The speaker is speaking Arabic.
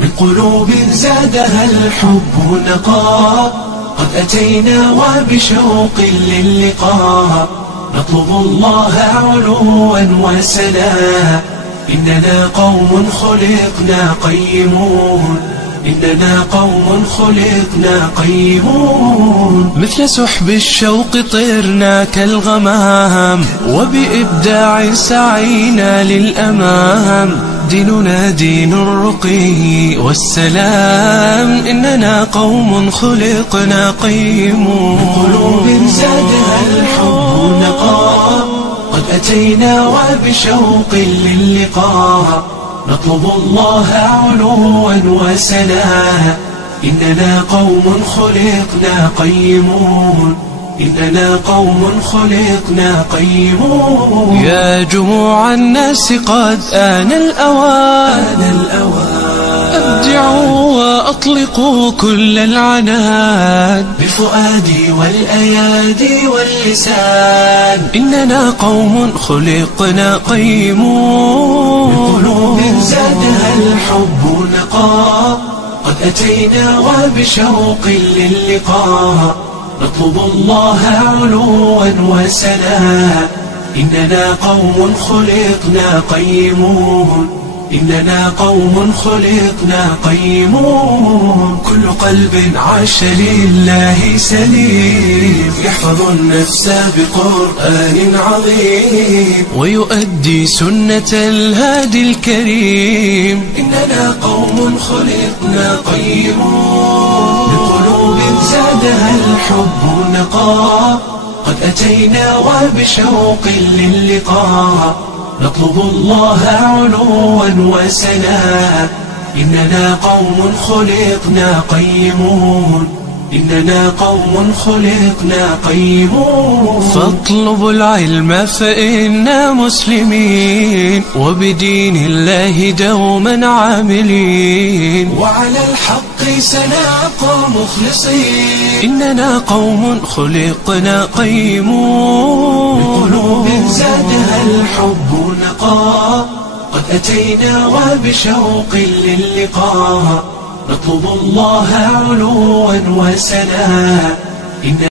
من قلوب زادها الحب نقاء. قد أتينا وبشوق للقاء، نطلب الله علوا وسنا. إننا قوم خلقنا قيمون، إننا قوم خلقنا قيمون. مثل سحب الشوق طرنا كالغمام، وبإبداع سعينا للأمام. ديننا دين الرقي والسلام، إننا قوم خلقنا قيمون. من قلوب زادها الحب نقاء، قد أتينا وبشوق للقاء. نطلب الله علوا وسنا. إننا قوم خلقنا قيمون، إننا قوم خلقنا قيمون. يا جموع الناس قد آن الأوان، أبدعوا وأطلقوا كل العنان، بفؤادي والأيادي واللسان. إننا قوم خلقنا قيمون. من قلوب زادها الحب نقاء، قد أتينا وبشوق للقاء. نطلب الله علوا وسنا. إننا قوم خلقنا قيمون، إننا قوم خلقنا قيمون. كل قلب عاش لله سليم، يحفظ النفس بقرآن عظيم، ويؤدي سنة الهادي الكريم. إننا قوم خلقنا قيمون. بقلوب زادها الحب نقاء، قد أتينا وبشوق للقاء. نطلب الله علوا وسنا. إننا قوم خلقنا قيمون، إننا قوم خلقنا قيمون. فاطلبوا العلم فإنا مسلمين، وبدين الله دوما عاملين، وعلى الحق سنبقى مخلصين. إننا قوم خلقنا قيمون. بقلوب زادها الحب نقاء، قد أتينا وبشوق للقاء. نطلب الله علوا وسنا.